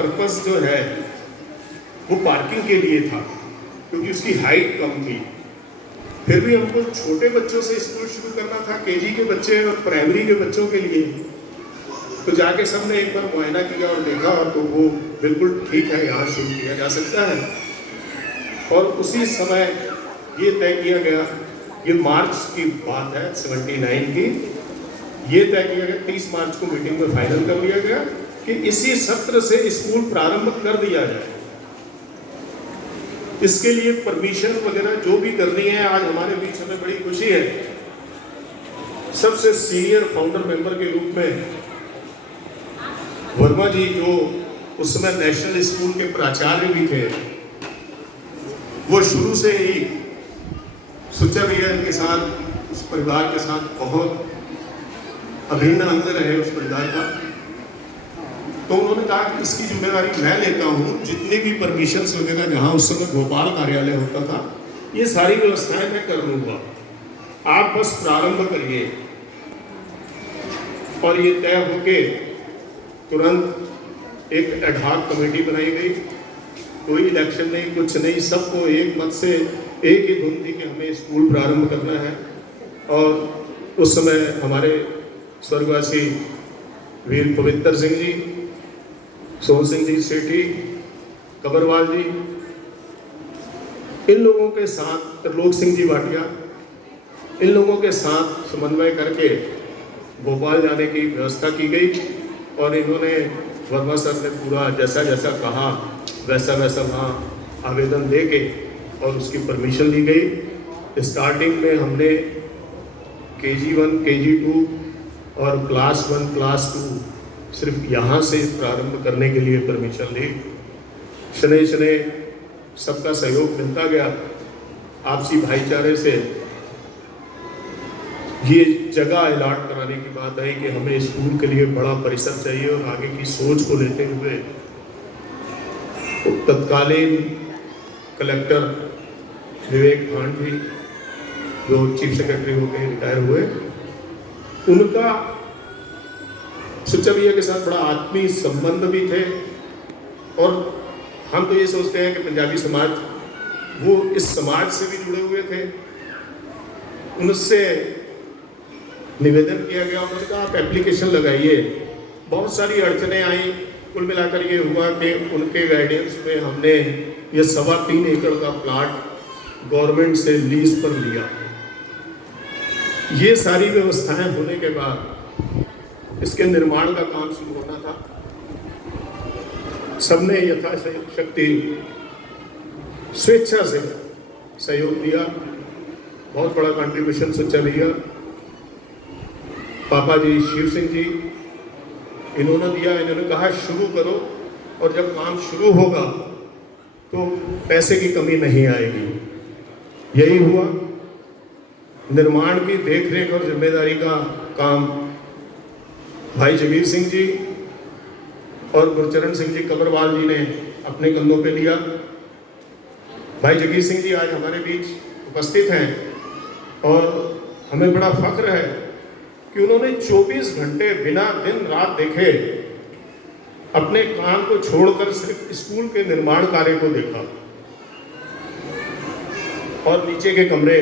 Purpose जो है वो पार्किंग के लिए था, क्योंकि उसकी हाइट कम थी। फिर भी हमको छोटे बच्चों से स्कूल शुरू करना था, केजी के बच्चे और प्राइमरी के बच्चों के लिए। तो जाके सबने एक बार मुआयना किया और देखा, तो वो बिल्कुल ठीक है, यहाँ शुरू किया जा सकता है। और उसी समय ये तय किया गया, ये मार्च की बात है 79 की, ये तय किया गया 30 मार्च को मीटिंग में फाइनल कर लिया गया कि इसी सत्र से स्कूल प्रारंभ कर दिया जाए। इसके लिए परमिशन वगैरह जो भी करनी है, आज हमारे बीच हमें बड़ी खुशी है, सबसे सीनियर फाउंडर मेंबर के रूप में वर्मा जी, जो उस समय नेशनल स्कूल के प्राचार्य भी थे, वो शुरू से ही सुच्चा भैया के साथ, उस परिवार के साथ बहुत अभिन्न अंग रहे उस परिवार का। तो उन्होंने कहा कि इसकी जिम्मेदारी मैं लेता हूँ, जितनी भी परमिशंस वगैरह जहाँ उस समय भोपाल कार्यालय होता था, ये सारी व्यवस्थाएं मैं कर लूँगा, आप बस प्रारंभ करिए। और ये तय होके तुरंत एक एडहॉक कमेटी बनाई गई, कोई इलेक्शन नहीं, कुछ नहीं, सबको एक मत से एक ही धुन थी कि हमें स्कूल प्रारंभ करना है। और उस समय हमारे स्वर्गवासी वीर पवित्र सिंह जी, सोहन सिंह जी सेठी, कबरवाल जी, इन लोगों के साथ त्रिलोक सिंह जी भाटिया, इन लोगों के साथ समन्वय करके भोपाल जाने की व्यवस्था की गई। और इन्होंने, वर्मा सर ने पूरा जैसा जैसा कहा वैसा वैसा वहाँ आवेदन दे के और उसकी परमिशन ली गई। स्टार्टिंग में हमने KG1, KG2 और क्लास 1, क्लास 2 सिर्फ यहाँ से प्रारंभ करने के लिए परमिशन ली। शनै शनै सबका सहयोग मिलता गया, आपसी भाईचारे से ये जगह अलाट कराने की बात आई कि हमें स्कूल के लिए बड़ा परिसर चाहिए। और आगे की सोच को लेते हुए तत्कालीन कलेक्टर विवेक भांड जी, जो चीफ सेक्रेटरी होकर रिटायर हुए, उनका सुच्चा भैया के साथ बड़ा आत्मीय संबंध भी थे। और हम तो ये सोचते हैं कि पंजाबी समाज, वो इस समाज से भी जुड़े हुए थे। उनसे निवेदन किया गया, उन्होंने कहा आप एप्लीकेशन लगाइए। बहुत सारी अड़चनें आई, कुल मिलाकर ये हुआ कि उनके गाइडेंस में हमने ये 3.25 एकड़ का प्लाट गवर्नमेंट से लीज पर लिया। ये सारी व्यवस्थाएं होने के बाद इसके निर्माण का काम शुरू होना था। सबने यथाशक्ति स्वेच्छा से सहयोग दिया। बहुत बड़ा कंट्रीब्यूशन सुच्चा भैया, पापा जी शिव सिंह जी, इन्होंने दिया। इन्होंने कहा शुरू करो, और जब काम शुरू होगा तो पैसे की कमी नहीं आएगी। यही हुआ। निर्माण की देखरेख और जिम्मेदारी का काम भाई जगीर सिंह जी और गुरचरण सिंह जी कबरवाल जी ने अपने कंधों पे लिया। भाई जगीर सिंह जी आज हमारे बीच उपस्थित हैं, और हमें बड़ा फख्र है कि उन्होंने 24 घंटे बिना दिन रात देखे अपने काम को छोड़कर सिर्फ स्कूल के निर्माण कार्य को देखा। और नीचे के कमरे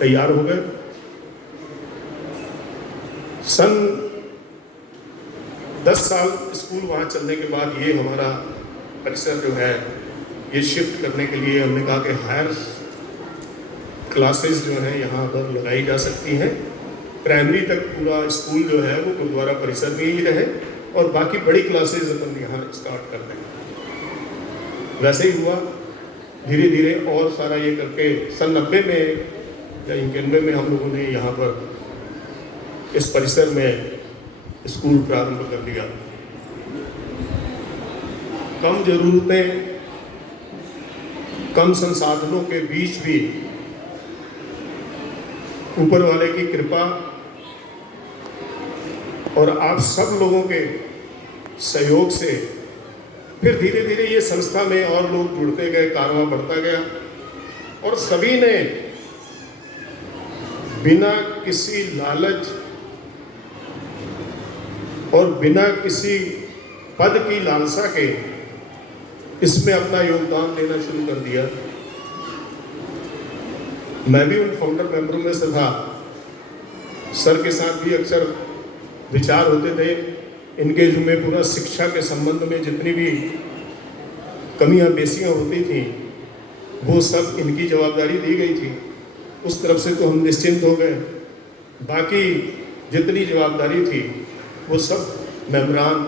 तैयार हो गए। सन 10 साल स्कूल वहाँ चलने के बाद ये हमारा परिसर जो है, ये शिफ्ट करने के लिए हमने कहा कि हायर क्लासेस जो हैं यहाँ पर लगाई जा सकती हैं। प्राइमरी तक पूरा स्कूल जो है वो गुरुद्वारा परिसर में ही रहे, और बाकी बड़ी क्लासेस अपन यहाँ स्टार्ट कर दें। वैसे ही हुआ धीरे धीरे, और सारा ये करके सन 90 में या 91 में हम लोगों ने यहाँ पर इस परिसर में स्कूल प्रारंभ कर लिया। कम जरूरतें, कम संसाधनों के बीच भी ऊपर वाले की कृपा और आप सब लोगों के सहयोग से फिर धीरे धीरे ये संस्था में और लोग जुड़ते गए, कारवां बढ़ता गया, और सभी ने बिना किसी लालच और बिना किसी पद की लालसा के इसमें अपना योगदान देना शुरू कर दिया। मैं भी उन फाउंडर मेंबरों में से था। सर के साथ भी अक्सर विचार होते थे। इनके जिम्मे पूरा शिक्षा के संबंध में जितनी भी कमियां बेसियां होती थी वो सब इनकी जवाबदारी दी गई थी। उस तरफ से तो हम निश्चिंत हो गए। बाकी जितनी जवाबदारी थी वो सब मेंबरान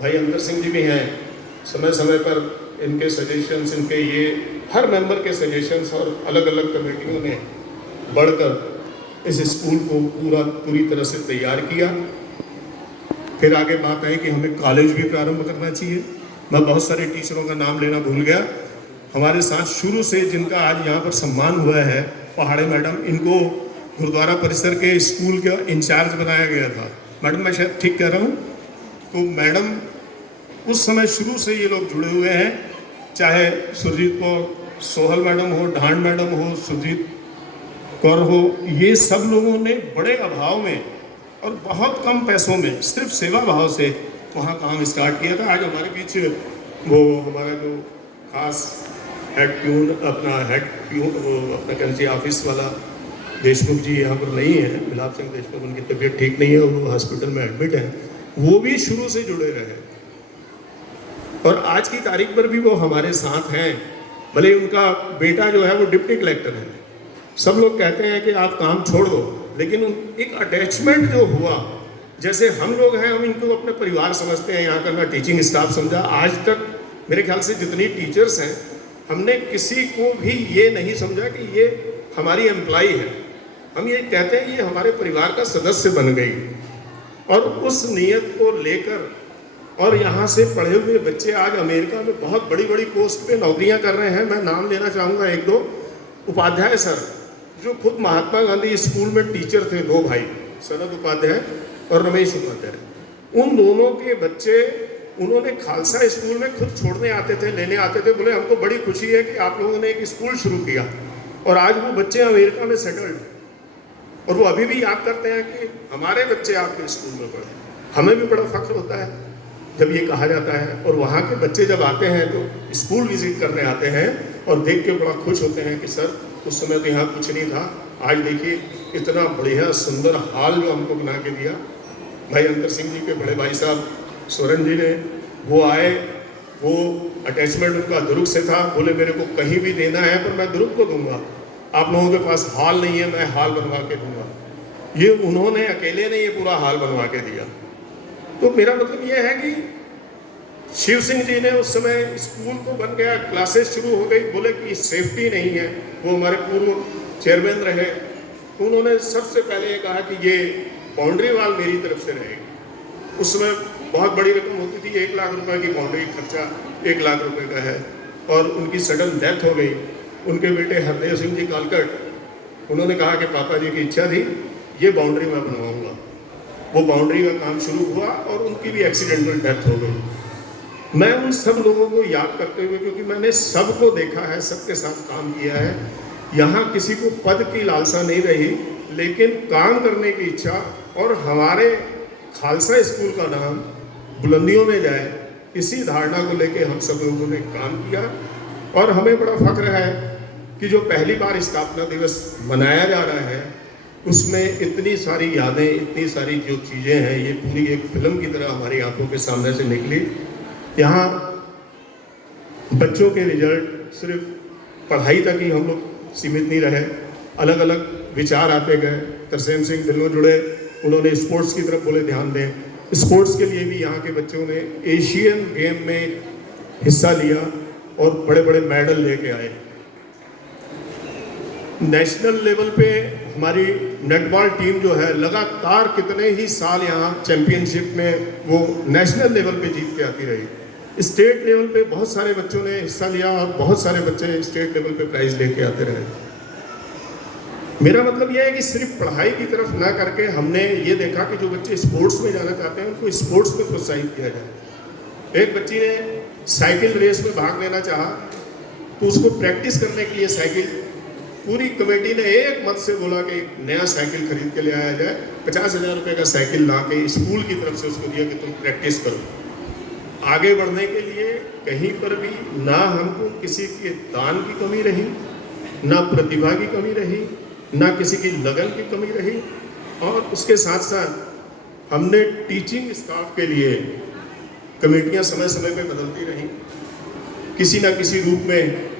भाई अंतर सिंह जी भी हैं, समय समय पर इनके सजेशंस, इनके ये हर मेंबर के सजेशंस और अलग अलग कमेटियों ने बढ़कर इस स्कूल को पूरी तरह से तैयार किया। फिर आगे बात आई कि हमें कॉलेज भी प्रारंभ करना चाहिए। मैं बहुत सारे टीचरों का नाम लेना भूल गया। हमारे साथ शुरू से जिनका आज यहाँ पर सम्मान हुआ है, पहाड़े मैडम, इनको गुरुद्वारा परिसर के स्कूल का इंचार्ज बनाया गया था। मैडम मैं शायद ठीक कह रहा हूँ? तो मैडम उस समय शुरू से ये लोग जुड़े हुए हैं, चाहे सुरजीत कौर सोहल मैडम हो, ढांड मैडम हो, सुरजीत कौर हो, ये सब लोगों ने बड़े अभाव में और बहुत कम पैसों में सिर्फ सेवा भाव से वहाँ काम स्टार्ट किया था। आज हमारे बीच वो हमारा जो खास हेड प्यून अपना कह लीजिए ऑफिस वाला देशमुख जी यहाँ पर नहीं है, मिलाप सिंह देशमुख, उनकी तबीयत ठीक नहीं है, वो हॉस्पिटल में एडमिट हैं। वो भी शुरू से जुड़े रहे और आज की तारीख पर भी वो हमारे साथ हैं। भले उनका बेटा जो है वो डिप्टी कलेक्टर है। सब लोग कहते हैं कि आप काम छोड़ दो, लेकिन एक अटैचमेंट जो हुआ, जैसे हम लोग हैं, हम इनको अपने परिवार समझते हैं, यहाँ का ना टीचिंग स्टाफ समझा। आज तक मेरे ख्याल से जितनी टीचर्स हैं, हमने किसी को भी ये नहीं समझा कि ये हमारी एम्प्लॉई है। हम ये कहते हैं ये हमारे परिवार का सदस्य बन गई। और उस नीयत को लेकर और यहाँ से पढ़े हुए बच्चे आज अमेरिका में बहुत बड़ी बड़ी पोस्ट पे नौकरियाँ कर रहे हैं। मैं नाम लेना चाहूँगा एक दो। उपाध्याय सर, जो खुद महात्मा गांधी स्कूल में टीचर थे, दो भाई, शरद उपाध्याय और रमेश उपाध्याय, उन दोनों के बच्चे उन्होंने खालसा स्कूल में खुद छोड़ने आते थे, लेने आते थे। बोले हमको बड़ी खुशी है कि आप लोगों ने एक स्कूल शुरू किया। और आज वो बच्चे अमेरिका में सेटल्ड हैं और वो अभी भी याद करते हैं कि हमारे बच्चे आपके स्कूल में पढ़े। हमें भी बड़ा फख्र होता है जब ये कहा जाता है। और वहाँ के बच्चे जब आते हैं तो स्कूल विजिट करने आते हैं और देख के बड़ा खुश होते हैं कि सर उस समय तो यहाँ कुछ नहीं था, आज देखिए इतना बढ़िया सुंदर हाल जो हमको बना के दिया। भाई अंतर सिंह जी के बड़े भाई साहब सोरेन जी ने, वो आए, वो अटैचमेंट उनका दुर्ग से था। बोले मेरे को कहीं भी देना है पर मैं दुर्ग को दूंगा, आप लोगों के पास हॉल नहीं है, मैं हॉल बनवा के दूंगा। ये उन्होंने अकेले ने ये पूरा हॉल बनवा के दिया। तो मेरा मतलब ये है कि शिव सिंह जी ने उस समय स्कूल को बन गया, क्लासेस शुरू हो गई। बोले कि सेफ्टी नहीं है, वो हमारे पूर्व चेयरमैन रहे, उन्होंने सबसे पहले ये कहा कि ये बाउंड्री वाल मेरी तरफ से रहेगी। उस समय बहुत बड़ी रकम होती थी, 1 लाख रुपए की बाउंड्री खर्चा 1 लाख रुपए का है। और उनकी सडन डेथ हो गई। उनके बेटे हरदेव सिंह जी कालकट, उन्होंने कहा कि पापा जी की इच्छा थी ये बाउंड्री मैं बनवाऊंगा। वो बाउंड्री का काम शुरू हुआ और उनकी भी एक्सीडेंटल डेथ हो गई। मैं उन सब लोगों को याद करते हुए, क्योंकि मैंने सबको देखा है, सबके साथ काम किया है, यहाँ किसी को पद की लालसा नहीं रही, लेकिन काम करने की इच्छा और हमारे खालसा स्कूल का नाम बुलंदियों में जाए, इसी धारणा को लेकर हम सब लोगों ने काम किया। और हमें बड़ा फख्र है कि जो पहली बार स्थापना दिवस मनाया जा रहा है उसमें इतनी सारी यादें, इतनी सारी जो चीज़ें हैं, ये पूरी एक फिल्म की तरह हमारी आंखों के सामने से निकली। यहाँ बच्चों के रिजल्ट सिर्फ पढ़ाई तक ही हम लोग सीमित नहीं रहे, अलग अलग विचार आते गए। तरसेम सिंह दिलों जुड़े, उन्होंने स्पोर्ट्स की तरफ बोले ध्यान दें। स्पोर्ट्स के लिए भी यहाँ के बच्चों ने एशियन गेम में हिस्सा लिया और बड़े बड़े मेडल लेके आए। नेशनल लेवल पे हमारी नेटबॉल टीम जो है लगातार कितने ही साल यहाँ चैंपियनशिप में वो नेशनल लेवल पे जीत के आती रही। स्टेट लेवल पे बहुत सारे बच्चों ने हिस्सा लिया और बहुत सारे बच्चे स्टेट लेवल पे प्राइज लेके आते रहे। मेरा मतलब यह है कि सिर्फ पढ़ाई की तरफ ना करके हमने ये देखा कि जो बच्चे स्पोर्ट्स में जाना चाहते हैं उनको स्पोर्ट्स में प्रोत्साहित किया जाए। एक बच्ची ने साइकिल रेस में भाग लेना चाहा तो उसको प्रैक्टिस करने के लिए साइकिल, पूरी कमेटी ने एक मत से बोला कि नया साइकिल खरीद के ले आया जाए। 50,000 रुपये का साइकिल ला के स्कूल की तरफ से उसको दिया कि तुम प्रैक्टिस करो। आगे बढ़ने के लिए कहीं पर भी ना हमको किसी के दान की कमी रही, ना प्रतिभा की कमी रही, ना किसी की लगन की कमी रही। और उसके साथ साथ हमने टीचिंग स्टाफ के लिए कमेटियां समय समय पे बदलती रही। किसी ना किसी रूप में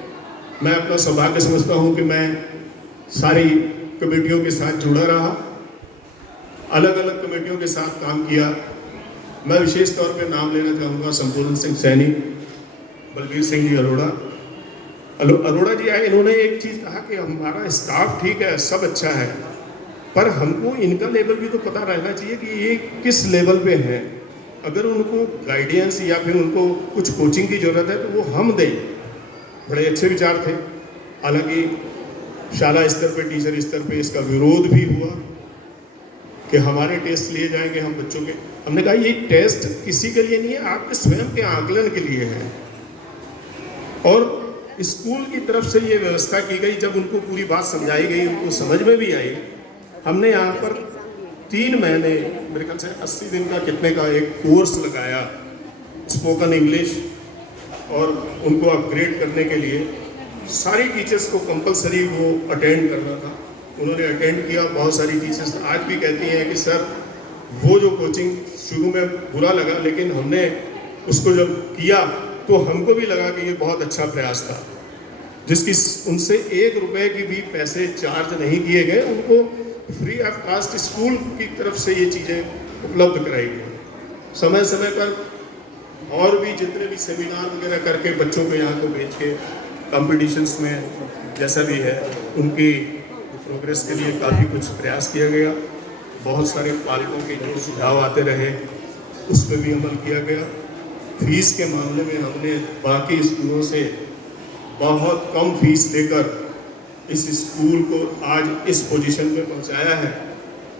मैं अपना सौभाग्य समझता हूं कि मैं सारी कमेटियों के साथ जुड़ा रहा, अलग अलग कमेटियों के साथ काम किया। मैं विशेष तौर पे नाम लेना चाहूँगा संपूर्ण सिंह सैनी, बलबीर सिंह जी अरोड़ा जी आए। इन्होंने एक चीज़ कहा कि हमारा स्टाफ ठीक है, सब अच्छा है, पर हमको इनका लेवल भी तो पता रहना चाहिए कि ये किस लेवल पे हैं। अगर उनको गाइडेंस या फिर उनको कुछ कोचिंग की ज़रूरत है तो वो हम दें। बड़े अच्छे विचार थे। हालांकि शाला स्तर पे, टीचर स्तर पे इसका विरोध भी हुआ कि हमारे टेस्ट लिए जाएंगे हम बच्चों के। हमने कहा ये टेस्ट किसी के लिए नहीं है, आपके स्वयं के आकलन के लिए है। और स्कूल की तरफ से ये व्यवस्था की गई। जब उनको पूरी बात समझाई गई, उनको समझ में भी आई। हमने यहाँ पर 3 महीने, मेरे ख्याल से 80 दिन का कितने का एक कोर्स लगाया स्पोकन इंग्लिश, और उनको अपग्रेड करने के लिए सारी टीचर्स को कंपलसरी वो अटेंड करना था। उन्होंने अटेंड किया। बहुत सारी टीचर्स आज भी कहती हैं कि सर वो जो कोचिंग शुरू में बुरा लगा, लेकिन हमने उसको जब किया तो हमको भी लगा कि ये बहुत अच्छा प्रयास था। जिसकी उनसे 1 रुपए की भी पैसे चार्ज नहीं किए गए, उनको फ्री ऑफ कास्ट स्कूल की तरफ से ये चीज़ें उपलब्ध कराई गई। समय समय पर और भी जितने भी सेमिनार वगैरह करके बच्चों को यहाँ को भेज के कॉम्पिटिशन्स में जैसा भी है उनकी प्रोग्रेस के लिए काफ़ी कुछ प्रयास किया गया। बहुत सारे पालकों के जो सुझाव आते रहे उस पर भी अमल किया गया। फीस के मामले में हमने बाकी स्कूलों से बहुत कम फीस लेकर इस स्कूल को आज इस पोजीशन पे पहुंचाया है।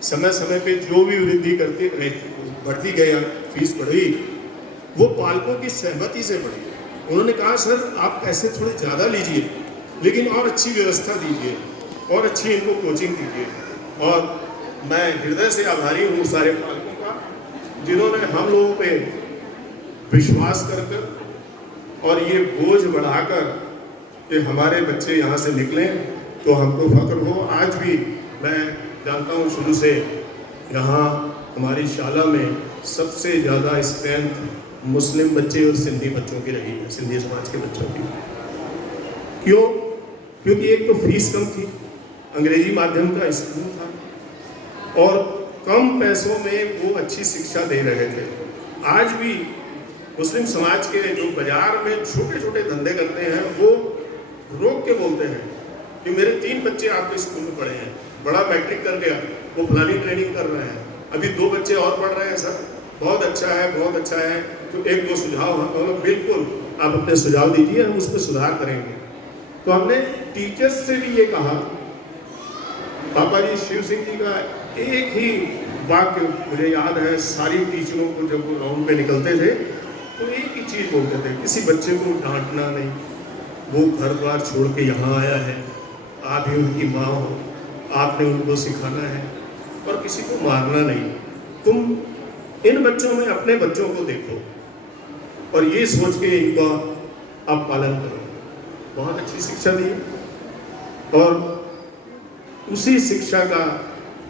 समय समय पे जो भी वृद्धि करते बढ़ती गई, फीस बढ़ी, वो पालकों की सहमति से बढ़ी। उन्होंने कहा सर आप पैसे थोड़े ज़्यादा लीजिए, लेकिन और अच्छी व्यवस्था दीजिए और अच्छी इनको कोचिंग दीजिए। और मैं हृदय से आभारी हूँ सारे पालकों का, जिन्होंने हम लोगों पे विश्वास कर और ये बोझ बढ़ाकर कि हमारे बच्चे यहाँ से निकलें तो हमको फख्र हो। आज भी मैं जानता हूँ शुरू से यहाँ हमारी शाला में सबसे ज़्यादा स्ट्रेंथ मुस्लिम बच्चे और सिंधी बच्चों की रही है, सिंधी समाज के बच्चों की। क्यों? क्योंकि एक तो फीस कम थी, अंग्रेजी माध्यम का स्कूल था और कम पैसों में वो अच्छी शिक्षा दे रहे थे। आज भी मुस्लिम समाज के जो बाजार में छोटे छोटे धंधे करते हैं वो रोक के बोलते हैं कि मेरे 3 बच्चे आपके स्कूल में पढ़े हैं, बड़ा मैट्रिक कर गया, वो फलानी ट्रेनिंग कर रहे हैं, अभी 2 बच्चे और पढ़ रहे हैं सर, बहुत अच्छा है, बहुत अच्छा है। तो 1-2 सुझाव हम बिल्कुल आप अपने सुझाव दीजिए, हम उस पर सुधार करेंगे। तो हमने टीचर्स से भी ये कहा। पापा जी शिव सिंह जी का एक ही वाक्य मुझे याद है, सारी टीचरों को जब वो राउंड पे निकलते थे तो एक ही चीज़ बोलते थे, किसी बच्चे को डांटना नहीं, वो घर द्वार छोड़ के यहाँ आया है, आप ही उनकी माँ हो, आपने उनको सिखाना है, और किसी को मारना नहीं। तुम इन बच्चों में अपने बच्चों को देखो और ये सोच के इनका आप पालन करो। बहुत अच्छी शिक्षा दी और उसी शिक्षा का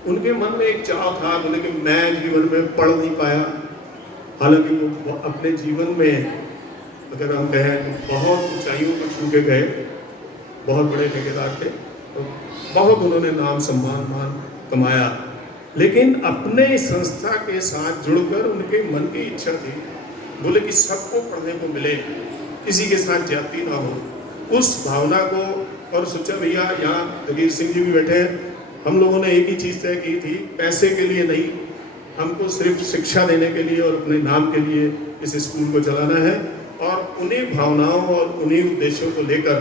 उनके मन में एक चाव था, बोले कि मैं जीवन में पढ़ नहीं पाया। हालांकि वो अपने जीवन में अगर हम कहें बहुत ऊंचाइयों को छू के गए, बहुत बड़े ठेकेदार थे, तो बहुत उन्होंने नाम सम्मान मान कमाया, लेकिन अपने संस्था के साथ जुड़कर उनके मन की इच्छा थी, बोले कि सबको पढ़ने को मिले, किसी के साथ जाति ना हो। उस भावना को, और सोचा भैया यहाँ जगीर सिंह जी भी बैठे हैं, हम लोगों ने एक ही चीज़ तय की थी, पैसे के लिए नहीं, हमको सिर्फ शिक्षा देने के लिए और अपने नाम के लिए इस स्कूल को चलाना है। और उन्हीं भावनाओं और उन्हीं उद्देश्यों को लेकर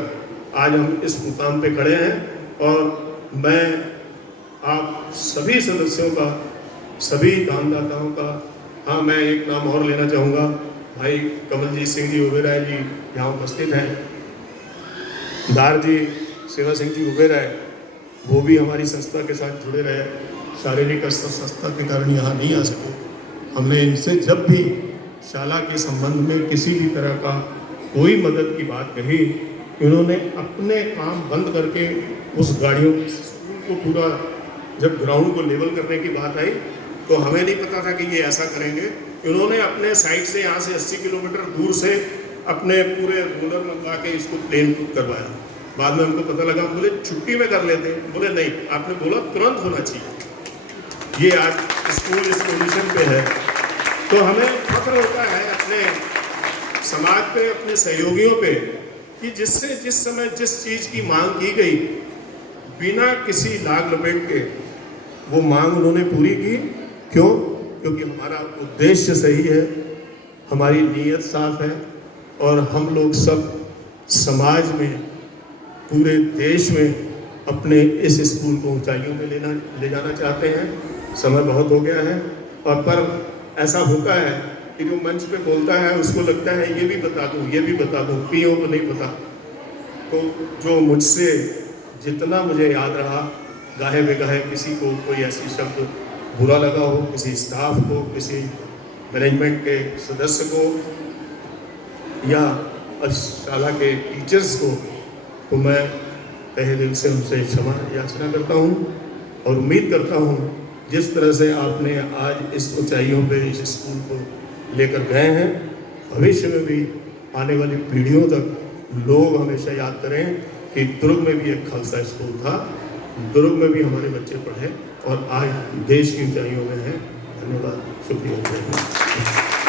आज हम इस मुकाम पे खड़े हैं। और मैं आप सभी सदस्यों का, सभी दानदाताओं का, हाँ मैं एक नाम और लेना चाहूँगा, भाई कमलजीत सिंह जी उबेराय जी यहाँ उपस्थित हैं, दार जी सेवा सिंह जी उबेराय, वो भी हमारी संस्था के साथ जुड़े रहे, शारीरिक संस्था के कारण यहाँ नहीं आ सके। हमने इनसे जब भी शाला के संबंध में किसी भी तरह का कोई मदद की बात कही, इन्होंने अपने काम बंद करके उस गाड़ियों को पूरा, जब ग्राउंड को लेवल करने की बात आई तो हमें नहीं पता था कि ये ऐसा करेंगे। इन्होंने अपने साइड से यहाँ से 80 किलोमीटर दूर से अपने पूरे रोलर मंगा के इसको प्लेन करवाया। बाद में हमको पता लगा, बोले छुट्टी में कर लेते, बोले नहीं, आपने बोला तुरंत होना चाहिए। ये आज स्कूल इस पोजीशन पे है, तो हमें फख्र होता है अपने समाज पे, अपने सहयोगियों पे, कि जिससे जिस समय जिस चीज़ की मांग की गई, बिना किसी लाग लपेट के वो मांग उन्होंने पूरी की। क्यों? क्योंकि हमारा उद्देश्य सही है, हमारी नीयत साफ है, और हम लोग सब समाज में, पूरे देश में अपने इस स्कूल को ऊंचाइयों में ले जाना चाहते हैं। समय बहुत हो गया है, और पर ऐसा होता है कि जो मंच पे बोलता है उसको लगता है ये भी बता दूँ, ये भी बता दूँ, पीओ को नहीं पता। तो जो मुझसे जितना मुझे याद रहा, गाहे बेगाहे किसी को कोई ऐसी शब्द बुरा लगा हो, किसी स्टाफ को, किसी मैनेजमेंट के सदस्य को, या शाला के टीचर्स को, तो मैं तहे दिल से उनसे क्षमा याचना करता हूँ, और उम्मीद करता हूँ जिस तरह से आपने आज इस ऊंचाइयों पे इस स्कूल को लेकर गए हैं, भविष्य में भी आने वाली पीढ़ियों तक लोग हमेशा याद करें कि दुर्ग में भी एक खालसा स्कूल था, दुर्ग में भी हमारे बच्चे पढ़े और आज देश की ऊंचाइयों में हैं। धन्यवाद, शुक्रिया।